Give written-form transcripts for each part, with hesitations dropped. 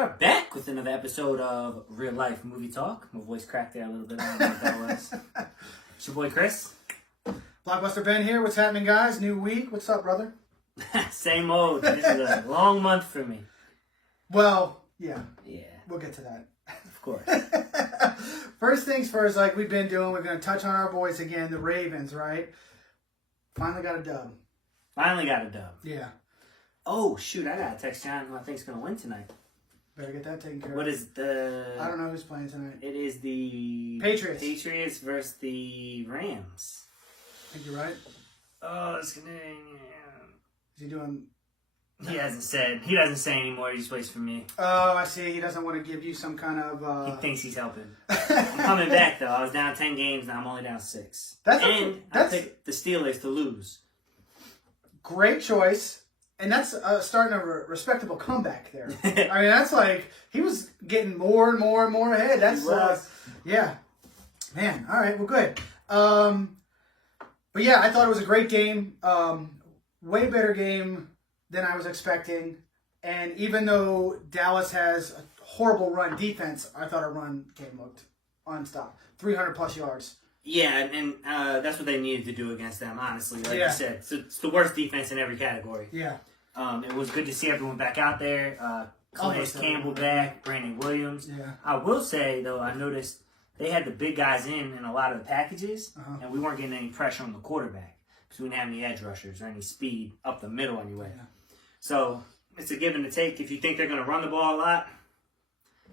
are back with another episode of Real Life Movie Talk. My voice cracked there a little bit. I don't know what that was. It's your boy Chris. Blockbuster Ben here. What's happening, guys? New week. What's up, brother? Same old. This is a long month for me. Well, yeah. Yeah. We'll get to that. Of course. First things first, like we've been doing, we're going to touch on our boys again, the Ravens, right? Finally got a dub. Finally got a dub. Yeah. Oh, shoot. I got a text John who I think's going to win tonight. Better get that taken care of. What is the... I don't know who's playing tonight. It is the... Patriots. Patriots versus the Rams. I think you're right. Oh, it's going to... Is he doing... He doesn't say anymore. He just waits for me. Oh, I see. He doesn't want to give you some kind of... He thinks he's helping. I'm coming back, though. I was down 10 games. Now I'm only down 6. I picked the Steelers to lose. Great choice. And that's starting a respectable comeback there. I mean, that's like... He was getting more and more and more ahead. That's... yeah. Man. All right. Well, good. But yeah, I thought it was a great game. Way better game than I was expecting. And even though Dallas has a horrible run defense, I thought our run game looked unstopped. 300 plus yards. Yeah, and that's what they needed to do against them, honestly. Like you said, it's the worst defense in every category. Yeah. It was good to see everyone back out there. Calais Campbell back, Brandon Williams. Yeah. I will say, though, I noticed they had the big guys in a lot of the packages, and we weren't getting any pressure on the quarterback because we didn't have any edge rushers or any speed up the middle anyway. Yeah. So it's a give and a take. If you think they're going to run the ball a lot,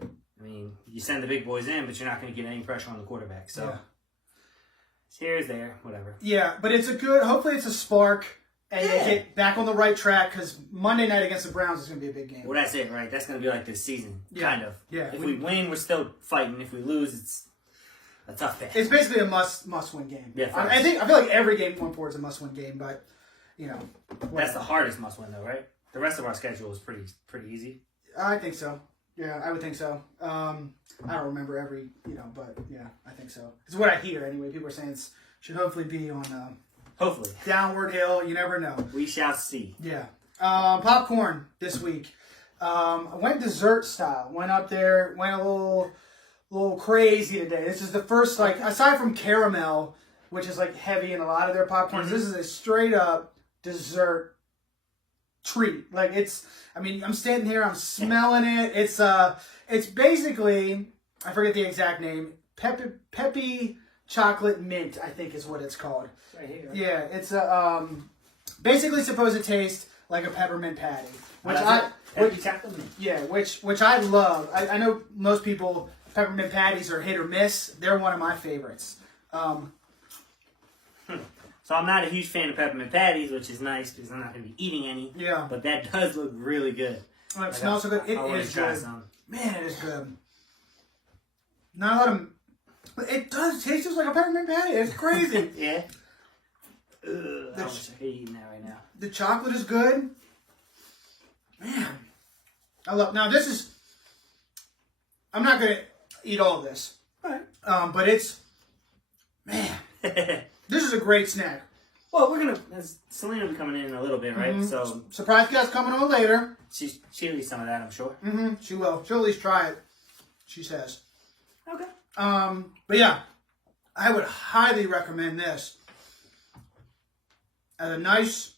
I mean, you send the big boys in, but you're not going to get any pressure on the quarterback. So it's here's there, whatever. Yeah, but it's a good, hopefully it's a spark, and they get back on the right track, because Monday night against the Browns is going to be a big game. Well, that's it, right? That's going to be like this season, kind of. Yeah. If we win, we're still fighting. If we lose, it's a tough pass. It's basically a must-win game. Yeah, I feel like every game going forward is a must-win game, but, you know. Whatever. That's the hardest must-win, though, right? The rest of our schedule is pretty easy. I think so. Yeah, I would think so. I don't remember every, but yeah, I think so. It's what I hear anyway. People are saying it should hopefully be on hopefully downward hill. You never know. We shall see. Yeah. Popcorn this week. I went dessert style. Went up there. Went a little crazy today. This is the first, aside from caramel, which is heavy in a lot of their popcorns, this is a straight up dessert treat. I'm standing here, I'm smelling it. It's basically, I forget the exact name, Peppy Chocolate Mint, I think is what it's called. Right here. Yeah, it's basically supposed to taste like a peppermint patty, chocolate mint. Yeah, which I love. I know most people, peppermint patties are hit or miss. They're one of my favorites. So I'm not a huge fan of peppermint patties, which is nice because I'm not going to be eating any. Yeah. But that does look really good. Oh, it smells so good. It is good. Man, it is good. Not a lot of... But it does taste just like a peppermint patty. It's crazy. Yeah. I wish I could eat that right now. The chocolate is good. Man. I love... Now, this is... I'm not going to eat all of this. All right. But it's... Man. This is a great snack. Well, we're gonna. Selene will be coming in a little bit, right? So surprise guest coming on later. She'll eat some of that, I'm sure. She will. She'll at least try it. She says. Okay. But yeah, I would highly recommend this as a nice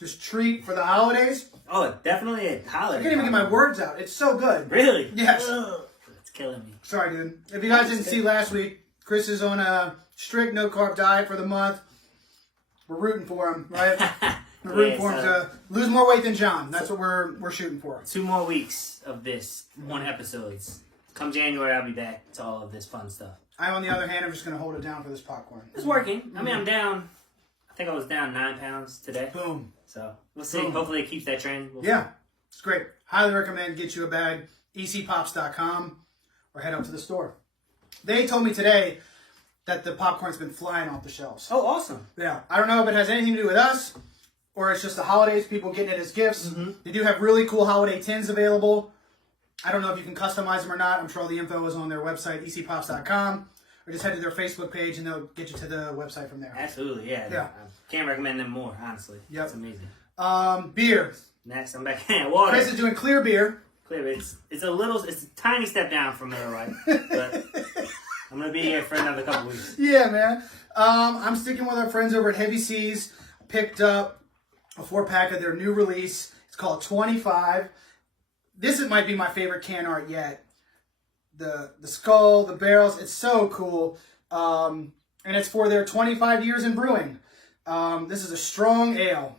just treat for the holidays. Oh, definitely a holiday. I can't even get my words out. It's so good. Really? Yes. Ugh, it's killing me. Sorry, dude. If you guys didn't see last week, Chris is on a strict no-carb diet for the month. We're rooting for him, right? We're rooting for him to lose more weight than John. That's what we're shooting for. 2 more weeks of this, 1 episodes. Come January, I'll be back to all of this fun stuff. I, on the other hand, I'm just going to hold it down for this popcorn. It's working. I mean, I'm down. I think I was down 9 pounds today. Boom. So, we'll see. Boom. Hopefully it keeps that trend. See. It's great. Highly recommend get you a bag. ecpops.com or head up to the store. They told me today that the popcorn's been flying off the shelves. Oh, awesome. Yeah. I don't know if it has anything to do with us or it's just the holidays, people getting it as gifts. They do have really cool holiday tins available. I don't know if you can customize them or not. I'm sure all the info is on their website, ecpops.com. Or just head to their Facebook page and they'll get you to the website from there. Absolutely, yeah. I can't recommend them more, honestly. Yep. It's amazing. Beer. Next, I'm back in water. Chris is doing clear beer. clear. It's a tiny step down from Miller Lite, but I'm gonna be here for another couple weeks. Yeah, man. I'm sticking with our friends over at Heavy Seas. Picked up a 4-pack of their new release. It's called 25. This might be my favorite can art yet. The skull, the barrels, it's so cool. And it's for their 25 years in brewing. This is a strong ale,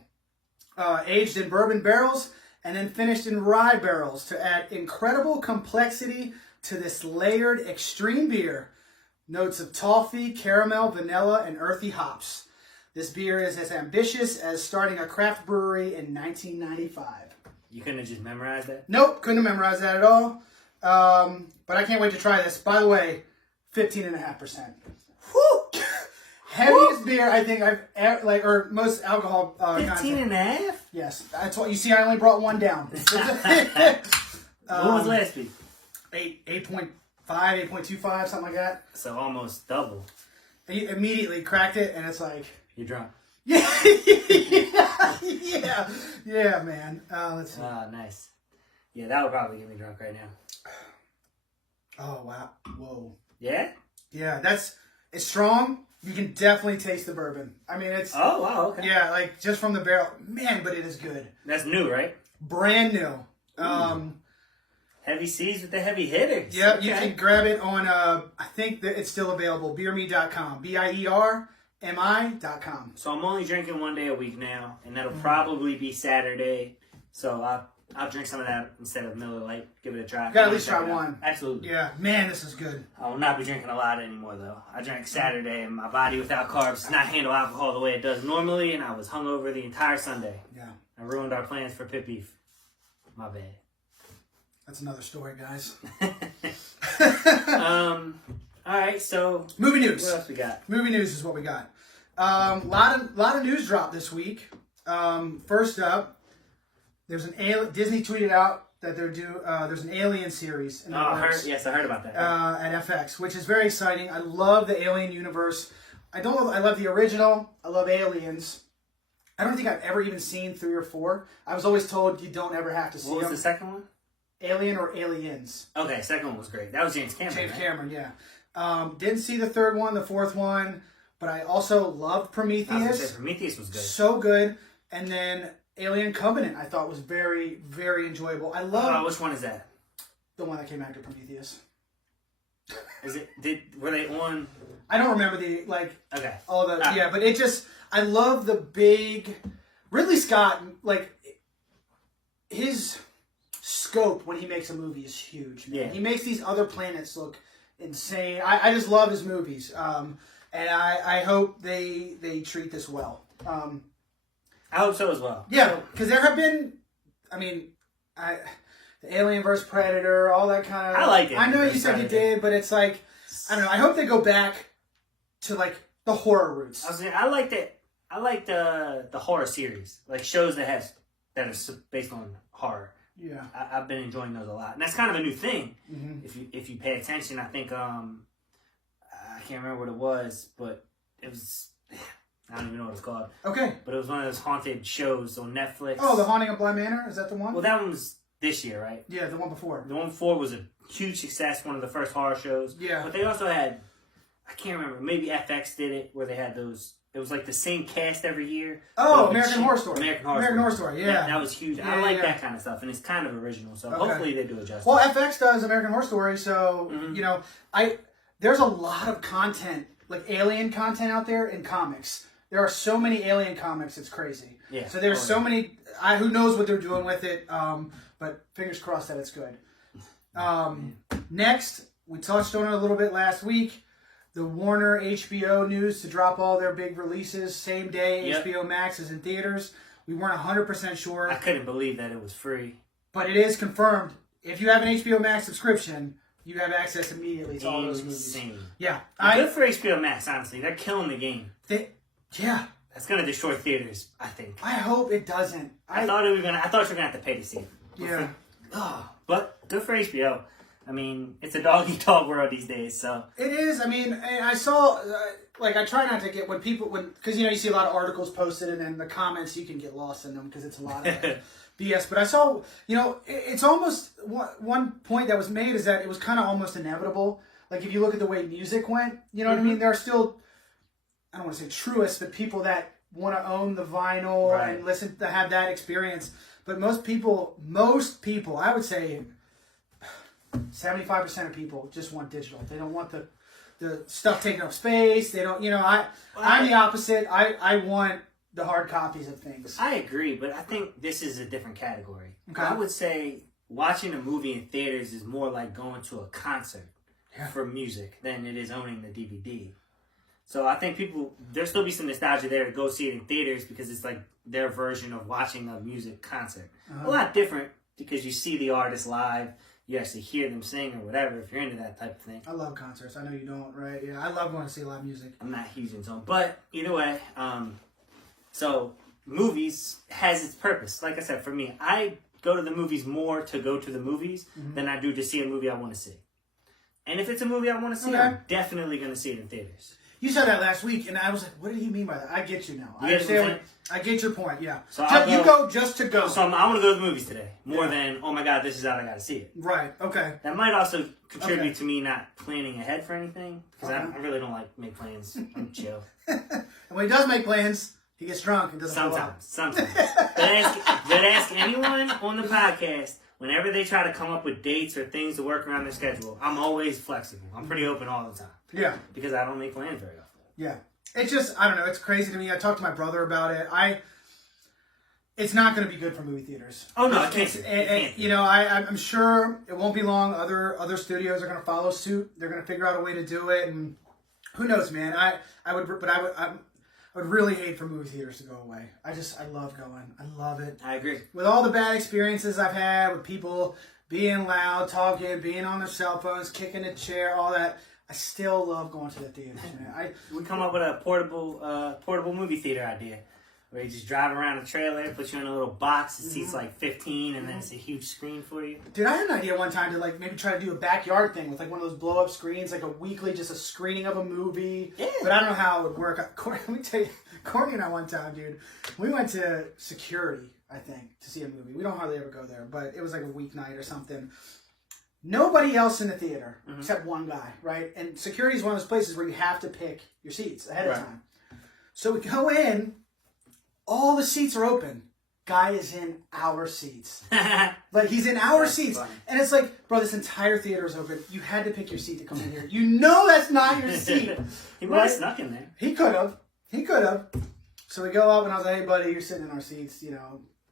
aged in bourbon barrels and then finished in rye barrels to add incredible complexity to this layered extreme beer. Notes of toffee, caramel, vanilla, and earthy hops. This beer is as ambitious as starting a craft brewery in 1995. You couldn't have just memorized that? Nope, couldn't have memorized that at all. But I can't wait to try this. By the way, 15.5%. Whew! Heaviest beer I think I've ever, or most alcohol 15.5? Yes. That's what you see. I only brought one down. What was last week? 8.5, 8.25, something like that. So almost double. You immediately cracked it, and it's like... You're drunk. Yeah, yeah, man. Let's see. Nice. Yeah, that would probably get me drunk right now. Oh, wow. Whoa. Yeah? Yeah, it's strong. You can definitely taste the bourbon. I mean, it's... Oh, wow, okay. Yeah, like, just from the barrel. Man, but it is good. That's new, right? Brand new. Heavy Seas with the heavy hitters. Yeah, okay. You can grab it on, I think that it's still available, beerme.com. BIERMI.com. So I'm only drinking one day a week now, and that'll probably be Saturday. So I'll drink some of that instead of Miller Lite. Give it a try. Gotta at least try one. Absolutely. Yeah, man, this is good. I will not be drinking a lot anymore, though. I drank Saturday, and my body without carbs does not handle alcohol the way it does normally, and I was hungover the entire Sunday. Yeah. I ruined our plans for pit beef. My bad. That's another story, guys. All right, so movie news. What else we got? Movie news is what we got. Lot of news dropped this week. First up, there's Disney tweeted out that there's an Alien series. In I heard about that. At FX, which is very exciting. I love the Alien universe. I love the original. I love Aliens. I don't think I've ever even seen 3 or 4. I was always told you don't ever have to see them. What was the second one? Alien or Aliens. Okay, second one was great. That was James Cameron. James right? Cameron, yeah. Didn't see the 3rd one, the 4th one, but I also loved Prometheus. I was gonna say Prometheus was good. So good. And then Alien Covenant, I thought was very, very enjoyable. I love. Which one is that? The one that came after Prometheus. Is it? Were they on? I don't remember Okay. All the yeah, but it just I love the big Ridley Scott, his scope when he makes a movie is huge. Man. Yeah. He makes these other planets look insane. I just love his movies. And I hope they treat this well. I hope so as well. Yeah, because there have been, the Alien vs. Predator, all that kind of... I like it. I know you said you did, but it's like, I don't know, I hope they go back to the horror roots. I like that. I like the horror series, like shows that are based on horror. Yeah. I've been enjoying those a lot. And that's kind of a new thing. Mm-hmm. If you pay attention, I think, I can't remember what it was, but it was... I don't even know what it's called. Okay. But it was one of those haunted shows on Netflix. Oh, The Haunting of Bly Manor? Is that the one? Well, that one was this year, right? Yeah, the one before. The one before was a huge success, one of the first horror shows. Yeah. But they also had, I can't remember, maybe FX did it, where they had those, it was like the same cast every year. Oh, American Horror Story. American Horror Story, yeah. That was huge. Yeah, I like that kind of stuff, and it's kind of original, so hopefully they do it justice. Well, FX does American Horror Story, so, there's a lot of content, like alien content out there in comics. There are so many Alien comics, it's crazy. Yeah. So there's so many, who knows what they're doing with it, but fingers crossed that it's good. Next, we touched on it a little bit last week, the Warner HBO news to drop all their big releases, same day, HBO Max is in theaters. We weren't 100% sure. I couldn't believe that it was free. But it is confirmed. If you have an HBO Max subscription, you have access immediately to all those movies. Yeah. Good for HBO Max, honestly. They're killing the game. Yeah. That's gonna destroy theaters, I think. I hope it doesn't. I thought you were gonna have to pay to see it. Yeah. But good for HBO. I mean, it's a dog eat dog world these days, so. It is. I mean, I saw like I try not to get because you see a lot of articles posted and then the comments you can get lost in them because it's a lot of BS. But I saw it's almost one point that was made is that it was kind of almost inevitable. Like if you look at the way music went, you know what I mean. There are still, I don't want to say truists, but people that want to own the vinyl and listen to have that experience. But most people, I would say 75% of people just want digital. They don't want the stuff taking up space. They don't, I'm the opposite. I want the hard copies of things. I agree, but I think this is a different category. Okay. I would say watching a movie in theaters is more like going to a concert for music than it is owning the DVD. So I think there'll still be some nostalgia there to go see it in theaters because it's like their version of watching a music concert. A lot different because you see the artist live. You actually hear them sing or whatever if you're into that type of thing. I love concerts. I know you don't, right? Yeah, I love going to see live music. I'm not huge into them. But either way, so movies has its purpose. Like I said, for me, I go to the movies more to go to the movies than I do to see a movie I want to see. And if it's a movie I want to see, I'm definitely going to see it in theaters. You said that last week, and I was like, what did he mean by that? I get you now. I get your point, yeah. So you go just to go. So I want to go to the movies today, more than, oh my God, this is out, I got to see it. Right, okay. That might also contribute to me not planning ahead for anything, because I really don't like make plans. I'm chill. And when he does make plans, he gets drunk and doesn't go out. Sometimes. But ask anyone on the podcast, whenever they try to come up with dates or things to work around their schedule, I'm always flexible. I'm pretty open all the time. Yeah. Because I don't make plans very often. Yeah. It's just, I don't know, it's crazy to me. I talked to my brother about it. It's not going to be good for movie theaters. Oh, no, it can't. I'm sure it won't be long. Other studios are going to follow suit. They're going to figure out a way to do it. And who knows, man. I would really hate for movie theaters to go away. I love going. I love it. I agree. With all the bad experiences I've had with people being loud, talking, being on their cell phones, kicking a chair, all that, I still love going to the theaters, man. We come up with a portable movie theater idea. Where you just drive around a trailer, put you in a little box, it seats like 15, and then it's a huge screen for you. Dude, I had an idea one time to maybe try to do a backyard thing with one of those blow-up screens, like a weekly, just a screening of a movie. Yeah. But I don't know how it would work. Let me tell you, Courtney and I one time, dude, we went to Security, I think, to see a movie. We don't hardly ever go there, but it was like a weeknight or something. Nobody else in the theater except one guy, right? And Security is one of those places where you have to pick your seats ahead of time. So we go in, all the seats are open. Guy is in our seats. He's in our seats. Funny. And it's like, bro, this entire theater is open. You had to pick your seat to come in here. You know that's not your seat. He might have snuck in there. He could have. So we go up and I was like, hey, buddy, you're sitting in our seats,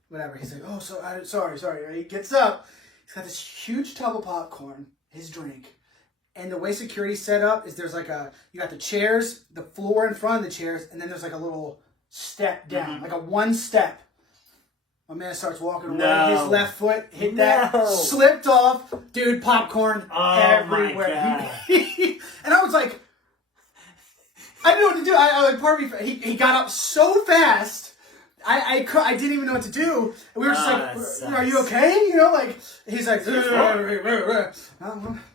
whatever. He's like, oh, sorry. He gets up. He's got this huge tub of popcorn, his drink. And the way Security's set up is there's you got the chairs, the floor in front of the chairs, and then there's a little step down, like a one step. My man starts walking away. His left foot hit that, slipped off. Dude, popcorn everywhere. And I was like, I didn't know what to do. I part of me, he got up so fast. I didn't even know what to do. And we were just like, are you okay? He's like, it's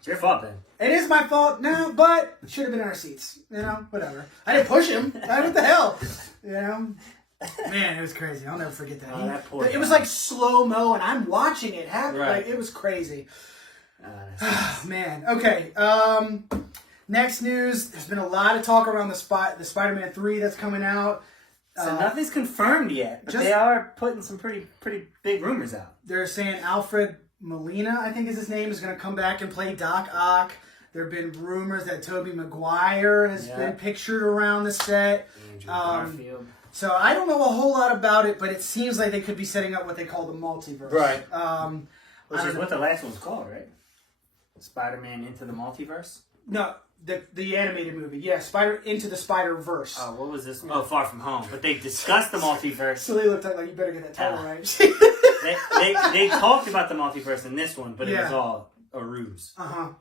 your fault then. It is my fault now, but should have been in our seats. Whatever. I didn't push him. What the hell? Man, it was crazy. I'll never forget that. It was like slow-mo, and I'm watching it happen. Right. It was crazy. Man. Okay. Next news. There's been a lot of talk around the Spider-Man 3 that's coming out. So nothing's confirmed yet, but they are putting some pretty big rumors out. They're saying Alfred Molina, I think is his name, is going to come back and play Doc Ock. There have been rumors that Tobey Maguire has been pictured around the set. Andrew Garfield. So I don't know a whole lot about it, but it seems like they could be setting up what they call the multiverse. Right. Which is what the last one's called, right? Spider-Man Into the Multiverse? No. The animated movie, yeah, Into the Spider-Verse. Oh, what was this? Oh, Far From Home. But they discussed the multiverse. So they looked like you better get that title right. they talked about the multiverse in this one, but it was all a ruse. Okay.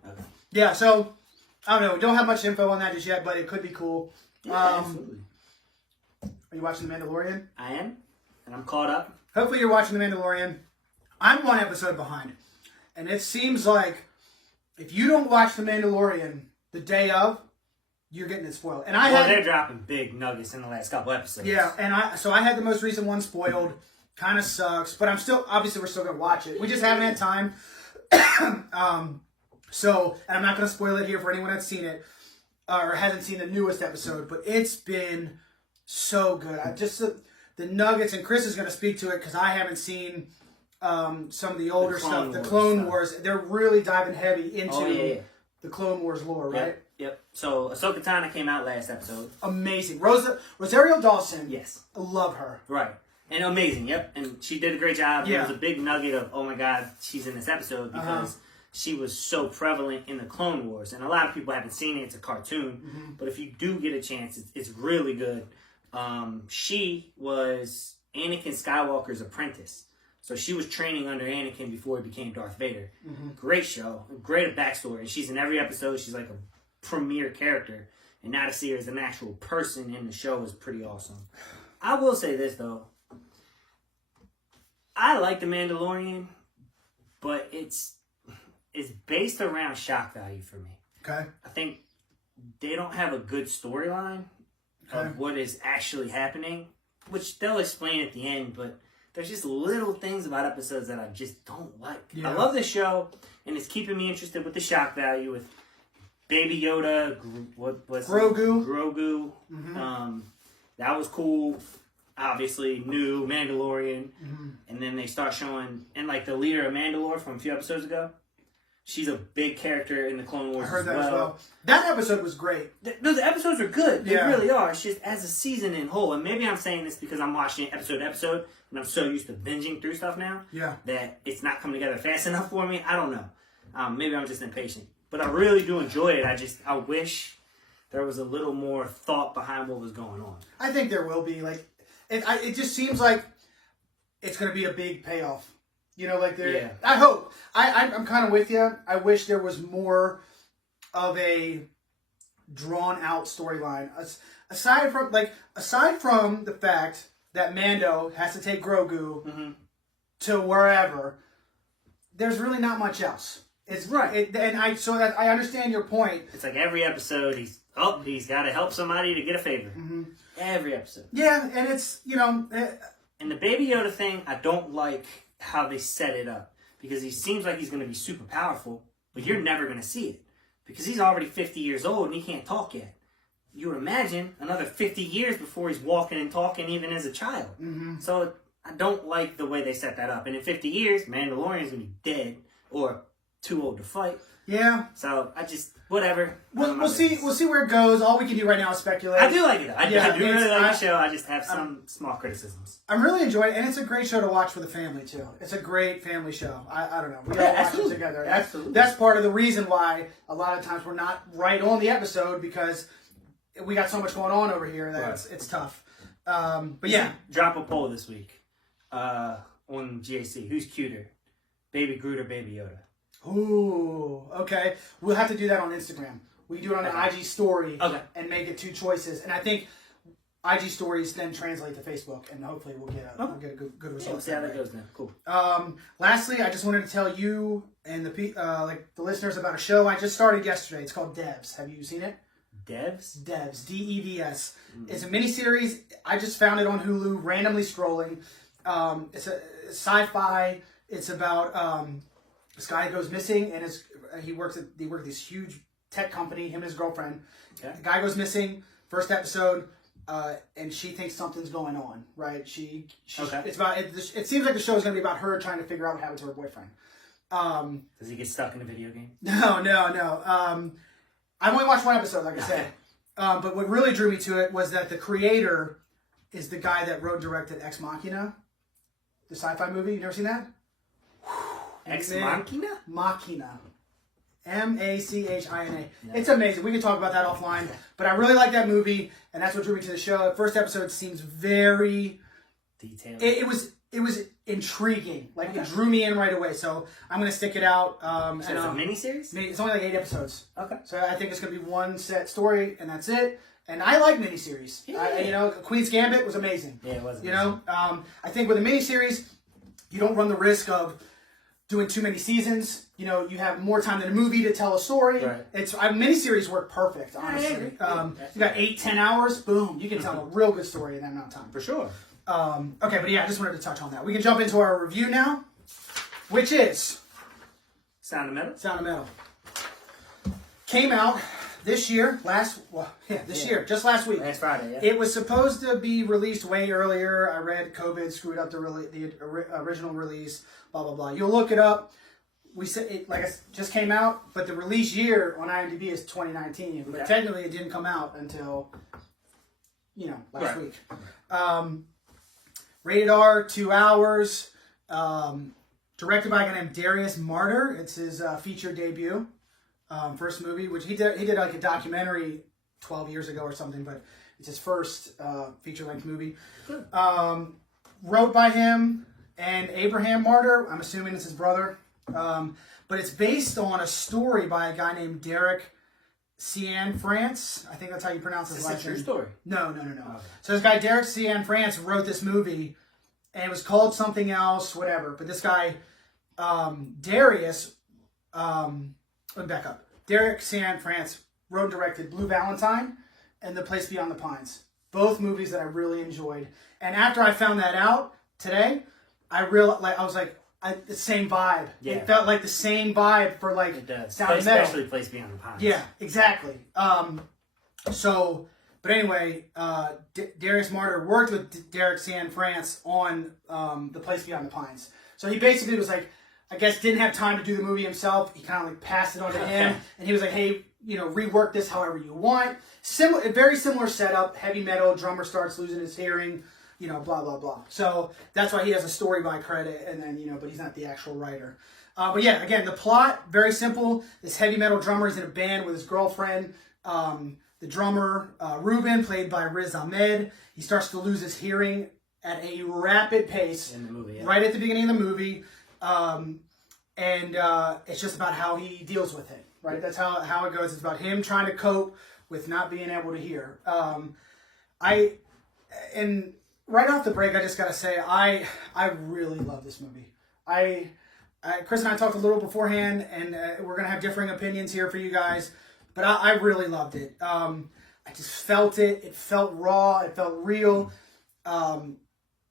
Yeah, so I don't know. We don't have much info on that just yet, but it could be cool. Yeah, absolutely. Are you watching The Mandalorian? I am, and I'm caught up. Hopefully, you're watching The Mandalorian. I'm one episode behind, and it seems like if you don't watch The Mandalorian the day of, you're getting it spoiled. And they're dropping big nuggets in the last couple episodes. Yeah, and I had the most recent one spoiled. Kind of sucks, but we're still gonna watch it. We just haven't had time. And I'm not gonna spoil it here for anyone that's seen it or hasn't seen the newest episode. But it's been so good. The nuggets, and Chris is gonna speak to it because I haven't seen some of the older stuff, the Clone Wars. They're really diving heavy into the Clone Wars lore, right? Yep. So Ahsoka Tano came out last episode. Amazing. Rosario Dawson. Yes. I love her. Right. And amazing, yep. And she did a great job. Yeah. It was a big nugget of, oh my God, she's in this episode because she was so prevalent in the Clone Wars. And a lot of people haven't seen it. It's a cartoon. But if you do get a chance, it's really good. She was Anakin Skywalker's apprentice. So she was training under Anakin before he became Darth Vader. Great show. Great backstory. And she's in every episode. She's like a premier character. And now to see her as an actual person in the show is pretty awesome. I will say this, though. I like The Mandalorian, but it's based around shock value for me. Okay. I think they don't have a good storyline of what is actually happening, which they'll explain at the end, but there's just little things about episodes that I just don't like. Yeah. I love the show, and it's keeping me interested with the shock value with Baby Yoda, Grogu. That was cool. Obviously, new Mandalorian. And then they start showing, and like the leader of Mandalore from a few episodes ago, she's a big character in the Clone Wars. I heard that as well. That episode was great. No, the episodes are good. They really are. It's just as a season in whole, and maybe I'm saying this because I'm watching it episode to episode, and I'm so used to binging through stuff now that it's not coming together fast enough for me. I don't know. Maybe I'm just impatient. But I really do enjoy it. I wish there was a little more thought behind what was going on. I think there will be. Like, it just seems like it's going to be a big payoff. You know, like I hope. I'm kind of with you. I wish there was more of a drawn out storyline. Aside from the fact that Mando has to take Grogu to wherever, there's really not much else. It's right, I understand your point. It's like every episode he's got to help somebody to get a favor. Every episode. Yeah, and it's and the Baby Yoda thing, I don't like how they set it up because he seems like he's going to be super powerful, but you're never going to see it because he's already 50 years old and he can't talk yet. You would imagine another 50 years before he's walking and talking even as a child. So I don't like the way they set that up. And in 50 years, Mandalorian's going to be dead or too old to fight. Yeah. So I just whatever. We'll see where it goes. All we can do right now is speculate. I do like it though. I do really like the show. I just have some small criticisms. I'm really enjoying it, and it's a great show to watch for the family too. It's a great family show. I don't know. We all watch it together. Absolutely. That's part of the reason why a lot of times we're not right on the episode because we got so much going on over here that it's tough. But yeah. Drop a poll this week on GAC. Who's cuter? Baby Groot or Baby Yoda? Ooh, okay. We'll have to do that on Instagram. We can do it on an IG story and make it two choices. And I think IG stories then translate to Facebook, and hopefully we'll get a good result. We'll see how that goes then. Cool. Lastly, I just wanted to tell you and the listeners about a show I just started yesterday. It's called Devs. Have you seen it? Devs? Devs. D-E-V-S. It's a miniseries. I just found it on Hulu, randomly scrolling. It's a sci-fi. It's about this guy goes missing, and he works at this huge tech company. Him and his girlfriend. Okay. The guy goes missing. First episode, and she thinks something's going on. Right? It's about. It seems like the show is going to be about her trying to figure out what happened to her boyfriend. Does he get stuck in a video game? No. I've only watched one episode, like I said. But what really drew me to it was that the creator is the guy that directed Ex Machina, the sci-fi movie. You never seen that? Ex Machina? Machina. Machina. It's amazing. We can talk about that offline. But I really like that movie, and that's what drew me to the show. The first episode seems very detailed. It was intriguing. It drew me in right away. So I'm gonna stick it out. So it's a miniseries? It's only like 8 episodes. Okay. So I think it's gonna be one set story, and that's it. And I like miniseries. Yeah. Queen's Gambit was amazing. Yeah, it was. I think with a miniseries, you don't run the risk of doing too many seasons. You know, you have more time than a movie to tell a story. Right. Miniseries work perfect, honestly. Yeah. You got 8-10 hours, boom, you can tell a real good story in that amount of time. For sure. Okay, but yeah, I just wanted to touch on that. We can jump into our review now, which is Sound of Metal. Sound of Metal. Came out this year, year, just last week. Last Friday, yeah. It was supposed to be released way earlier. I read COVID screwed up the original release, blah, blah, blah. You'll look it up. We said it just came out, but the release year on IMDb is 2019. But technically it didn't come out until, last week. Rated R, 2 hours. Directed by a guy named Darius Martyr. It's his feature debut. First movie, which he did like a documentary 12 years ago or something, but it's his first feature-length movie. Wrote by him and Abraham Martyr. I'm assuming it's his brother. But it's based on a story by a guy named Derek Cianfrance. I think that's how you pronounce his last name. Is this a true story? No. Okay. So this guy, Derek Cianfrance, wrote this movie, and it was called something else, whatever. But this guy, Darius... Let me back up. Derek Cianfrance wrote and directed Blue Valentine and The Place Beyond the Pines. Both movies that I really enjoyed. And after I found that out today, the same vibe. Yeah. It felt like the same vibe for It does. Sound of Metal. Especially Place Beyond the Pines. Yeah, exactly. But anyway, Darius Martyr worked with Derek Cianfrance on The Place Beyond the Pines. So he basically was like, I guess didn't have time to do the movie himself. He kind of like passed it on to him, and he was like, "Hey, rework this however you want." Very similar setup. Heavy metal. Drummer starts losing his hearing. Blah blah blah. So that's why he has a story by credit, and then but he's not the actual writer. But yeah, again, the plot very simple. This heavy metal drummer is in a band with his girlfriend. The drummer Ruben, played by Riz Ahmed, he starts to lose his hearing at a rapid pace in the movie. Yeah. Right at the beginning of the movie. It's just about how he deals with it, right? That's how it goes. It's about him trying to cope with not being able to hear. And right off the break, I just gotta say, I really love this movie. Chris and I talked a little beforehand, and we're gonna have differing opinions here for you guys, but I really loved it. I just felt it. It felt raw. It felt real.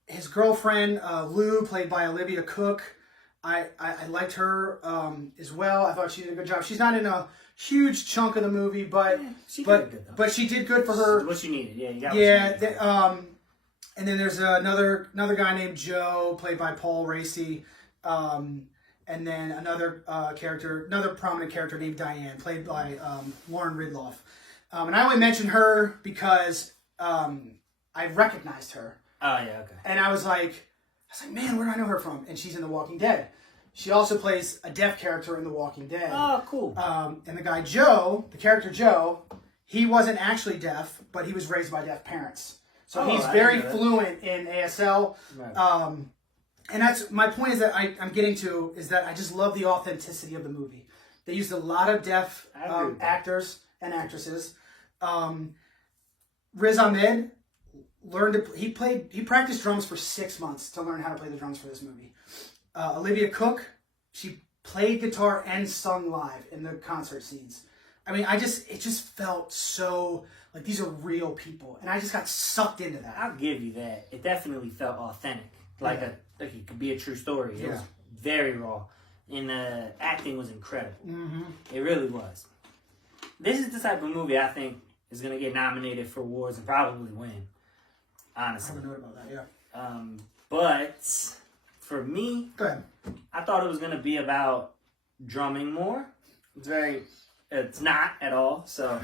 His girlfriend, Lou, played by Olivia Cook, I liked her as well. I thought she did a good job. She's not in a huge chunk of the movie, but she did good, though. But she did good for her. What she needed, yeah. You got what she needed. And then there's another guy named Joe, played by Paul Raci, and then another prominent character named Diane, played by Lauren Ridloff. And I only mentioned her because I recognized her. Oh yeah, okay. And I was like, man, where do I know her from? And she's in The Walking Dead. She also plays a deaf character in The Walking Dead. Oh, cool. And the guy Joe, the character Joe, he wasn't actually deaf, but he was raised by deaf parents. So he's very fluent in ASL. Right. And that's my point is that I'm getting to is that I just love the authenticity of the movie. They used a lot of deaf actors and actresses. Riz Ahmed he practiced drums for 6 months to learn how to play the drums for this movie. Olivia Cook, she played guitar and sung live in the concert scenes. I mean, it just felt so like these are real people, and I just got sucked into that. I'll give you that. It definitely felt authentic, like it could be a true story. It was very raw, and the acting was incredible. Mm-hmm. It really was. This is the type of movie I think is going to get nominated for awards and probably win. Honestly, I haven't known about that. Yeah. But for me, go ahead. I thought it was going to be about drumming more. It's not at all. So,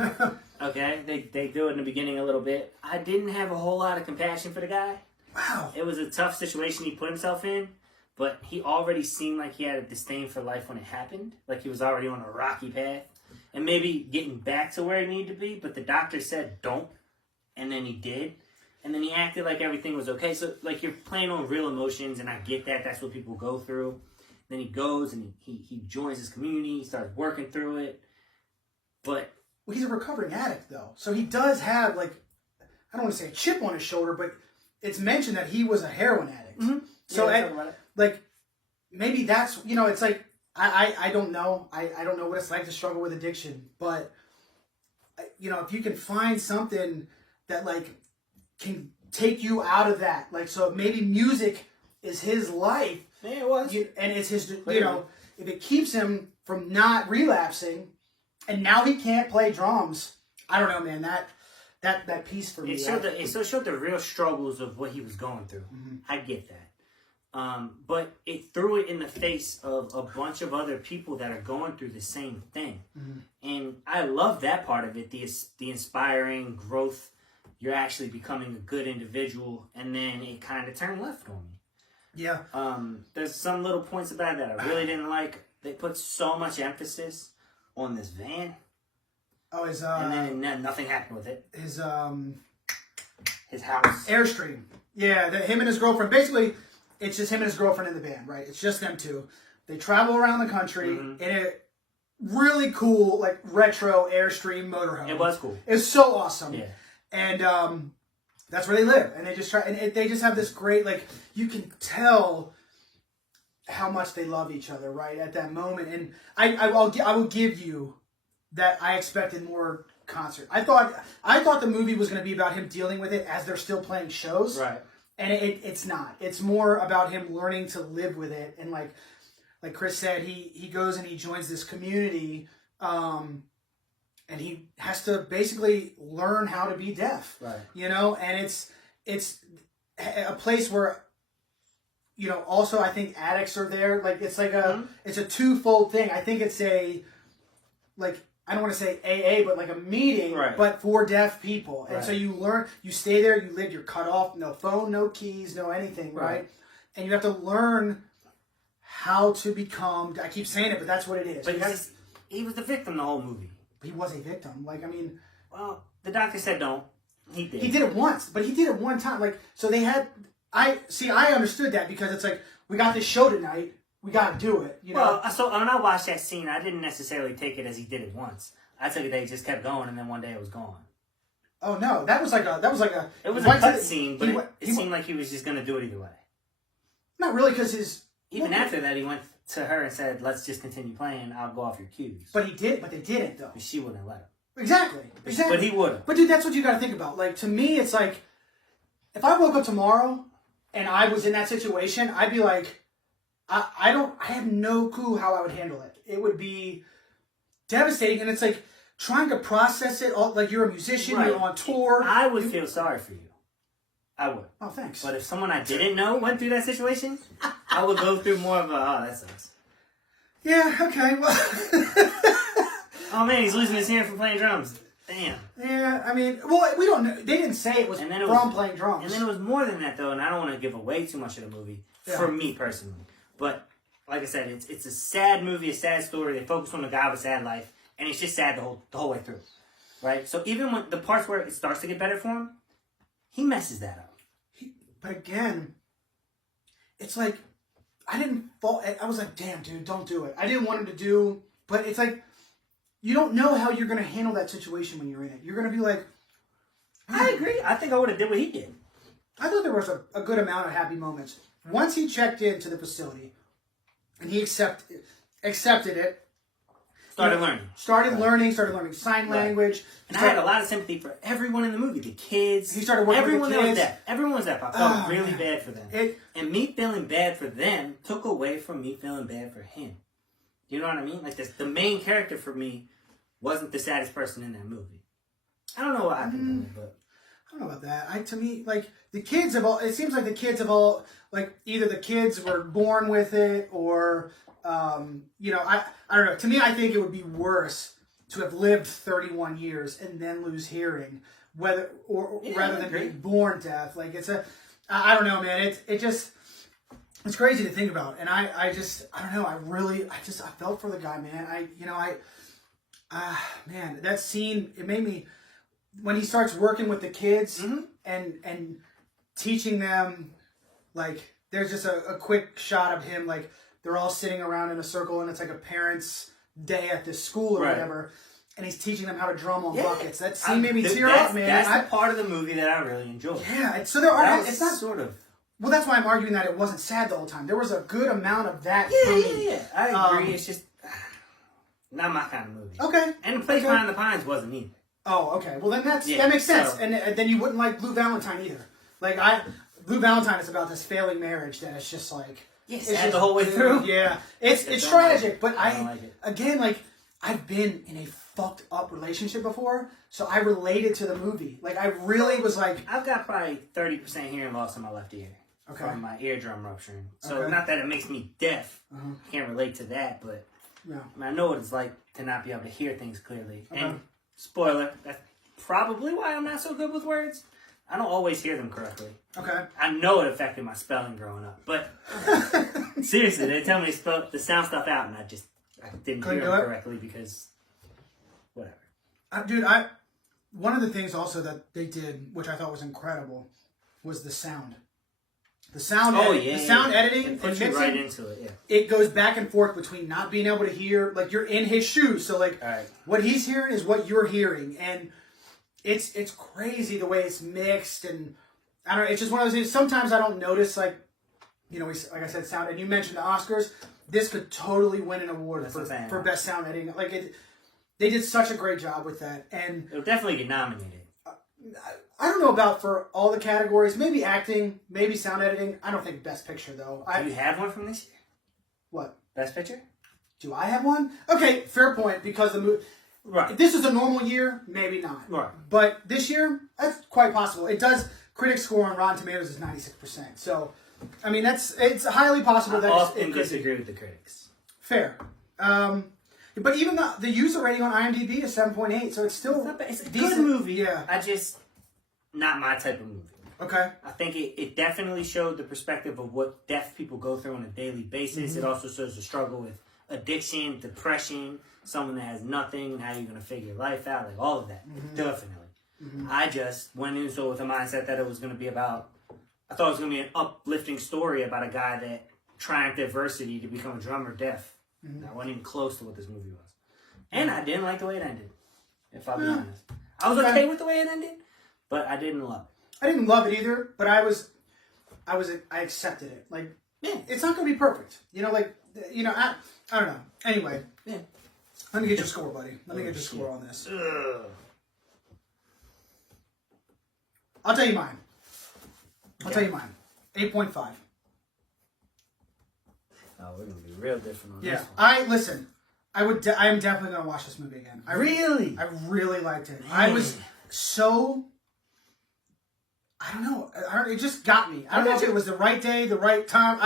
okay, they do it in the beginning a little bit. I didn't have a whole lot of compassion for the guy. Wow. It was a tough situation he put himself in, but he already seemed like he had a disdain for life when it happened. Like he was already on a rocky path and maybe getting back to where he needed to be, but the doctor said don't, and then he did. And then he acted like everything was okay. So, like, you're playing on real emotions, and I get that. That's what people go through. Then he goes, and he joins his community. He starts working through it. But... Well, he's a recovering addict, though. So he does have, like, I don't want to say a chip on his shoulder, but it's mentioned that he was a heroin addict. Mm-hmm. So, maybe that's, you know, it's like, I don't know. I don't know what it's like to struggle with addiction, but, you know, if you can find something that, like, can take you out of that, like, so maybe music is his life. Yeah, it was. And it's his, you know, if it keeps him from not relapsing, and now he can't play drums, I don't know, man, that piece for me. It showed the real struggles of what he was going through. Mm-hmm. I get that. But it threw it in the face of a bunch of other people that are going through the same thing. Mm-hmm. And I love that part of it, the inspiring growth. You're actually becoming a good individual, and then it kind of turned left on me. Yeah. There's some little points about it that I really didn't like. They put so much emphasis on this van. Oh, his and then nothing happened with it. His house. Airstream. Yeah, him and his girlfriend. Basically, it's just him and his girlfriend in the band, right? It's just them two. They travel around the country in a really cool, like, retro Airstream motorhome. It was cool. It was so awesome. Yeah. And that's where they live. And they just try, and they just have this great, like, you can tell how much they love each other, right, at that moment. And I will give you that I expected more concert. I thought the movie was going to be about him dealing with it as they're still playing shows. Right. And it's not. It's more about him learning to live with it. And like Chris said, he goes and he joins this community, and he has to basically learn how to be deaf. Right. You know, and it's a place where, you know, also I think addicts are there. Like, it's like it's a twofold thing. I think it's a, like, I don't want to say AA, but like a meeting, but for deaf people. And so you learn, you stay there, you live, you're cut off, no phone, no keys, no anything, right? And you have to learn how to become, I keep saying it, but that's what it is. But he was the victim the whole movie. He was a victim. Like, I mean... Well, the doctor said don't. He did. He did it once, but he did it one time. Like, so they had... I understood that because it's like, we got this show tonight, we got to do it, you know? Well, so when I watched that scene, I didn't necessarily take it as he did it once. I took it that he just kept going, and then one day it was gone. Oh, no. That was like a... It was a cut scene, but it seemed like he was just going to do it either way. Not really, because his... Even after that, he went to her and said, let's just continue playing, I'll go off your cues. But he did, but they didn't, though. But she wouldn't let him. Exactly. But he would have. But dude, that's what you got to think about. Like, to me, it's like, if I woke up tomorrow and I was in that situation, I'd be like, I have no clue how I would handle it. It would be devastating, and it's like trying to process it all. Like, you're a musician, you're on tour. I would feel sorry for you. I would. Oh, thanks. But if someone I didn't know went through that situation, I would go through more of a, oh, that sucks. Yeah, okay, well... Oh man, he's losing his hair from playing drums. Damn. Yeah, I mean, well, we don't know. They didn't say it was from playing drums. And then it was more than that, though, and I don't want to give away too much of the movie, for me personally. But, like I said, it's a sad movie, a sad story. They focus on the guy with a sad life, and it's just sad the whole way through. Right? So even when the parts where it starts to get better for him, he messes that up. But again, it's like, I didn't fall. I was like, damn, dude, don't do it. I didn't want him to do, but it's like, you don't know how you're going to handle that situation when you're in it. You're going to be like... I agree. I think I would have did what he did. I thought there was a good amount of happy moments. Once he checked into the facility, and he accepted it... Started learning. Started learning sign language. And I had a lot of sympathy for everyone in the movie. The kids. He started working with the kids. Everyone was deaf. I felt really bad for them. And me feeling bad for them took away from me feeling bad for him. You know what I mean? Like, the main character for me wasn't the saddest person in that movie. I don't know what I think, but... I don't know about that. To me, like, the kids have all... It seems like the kids have all... Like, either the kids were born with it, or... you know, I don't know. To me, I think it would be worse to have lived 31 years and then lose hearing, rather than being born deaf. Like, it's a... I don't know, man. It just... It's crazy to think about, and I don't know. I felt for the guy, man. Man, that scene, it made me, when he starts working with the kids and teaching them, like, there's just a quick shot of him, like, they're all sitting around in a circle, and it's like a parents' day at this school or whatever, and he's teaching them how to drum on buckets. That scene made me tear up, man. That's the part of the movie that I really enjoyed. Yeah, so there are, it's not sort of. Well, that's why I'm arguing that it wasn't sad the whole time. There was a good amount of that. Yeah. I agree. It's just not my kind of movie. Okay. And The Place Behind the Pines wasn't either. Oh, okay. Well, then that makes sense. And then you wouldn't like Blue Valentine either. Like Blue Valentine is about this failing marriage that it's just like it's sad the whole way through. Yeah, it's tragic. But I like it. Again, like I've been in a fucked up relationship before, so I related to the movie. Like I really was like, I've got probably 30% hearing loss in my left ear from my eardrum rupturing. So not that it makes me deaf. I can't relate to that, but I know what it's like to not be able to hear things clearly. And spoiler, that's probably why I'm not so good with words. I don't always hear them correctly. Okay. I know it affected my spelling growing up, but seriously, they tell me to spell the sound stuff out, and I didn't hear them correctly because whatever. Dude, one of the things also that they did, which I thought was incredible, was the sound. The sound. The sound editing. It puts you right into it. Yeah. It goes back and forth between not being able to hear, like you're in his shoes, so like what he's hearing is what you're hearing, and it's crazy the way it's mixed, and I don't know. It's just one of those things. Sometimes I don't notice, like like I said, sound. And you mentioned the Oscars. This could totally win an award for best sound editing. Like they did such a great job with that, and it'll definitely get nominated. I don't know about for all the categories. Maybe acting, maybe sound editing. I don't think Best Picture though. Do you have one from this year? What? Best Picture? Do I have one? Okay, fair point. Because the movie. Right. If this is a normal year, maybe not. Right. But this year, that's quite possible. It does. Critics' score on Rotten Tomatoes is 96%. So, I mean, it's highly possible that I often disagree with the critics. Fair. But even the user rating on IMDb is 7.8, so it's still it's a good movie. Yeah. Not my type of movie. Okay. I think it definitely showed the perspective of what deaf people go through on a daily basis. It also shows the struggle with addiction, depression, someone that has nothing, how you're going to figure life out, like all of that. Definitely. I just went into it with a mindset that it was going to be about, I thought it was going to be an uplifting story about a guy that triumphed adversity to become a drummer deaf. I wasn't even close to what this movie was. And I didn't like the way it ended, if I'll be honest. I was okay with the way it ended, but I didn't love it. I didn't love it either, but I accepted it. Like, it's not going to be perfect. I don't know. Anyway, let me get your score, buddy. Let me get your score on this. I'll tell you mine. I'll tell you mine. 8.5. Oh, we're going to be real different on this one. I am definitely going to watch this movie again. I really liked it. Man. I was so... I don't know. It just got me. I don't know if it was the right day, the right time.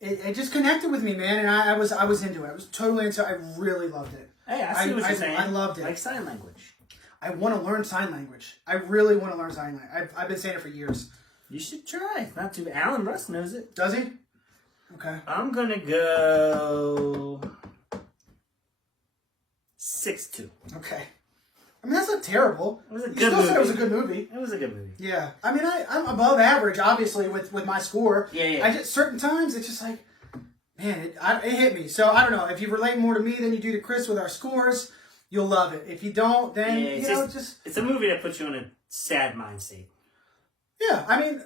It just connected with me, man, and I was into it. I was totally into it. I really loved it. Hey, I see what you're saying. I loved it. Like sign language. I want to learn sign language. I really want to learn sign language. I've been saying it for years. You should try. Not too bad. Alan Russ knows it. Does he? Okay. I'm going to go 6-2. Okay. I mean, that's not terrible. It was a good movie. You still said it was a good movie. It was a good movie. Yeah. I mean, I'm above average, obviously, with my score. Yeah. Certain times, it's just like, man, it hit me. So, I don't know. If you relate more to me than you do to Chris with our scores, you'll love it. If you don't, then, It's a movie that puts you in a sad mind state. Yeah. I mean,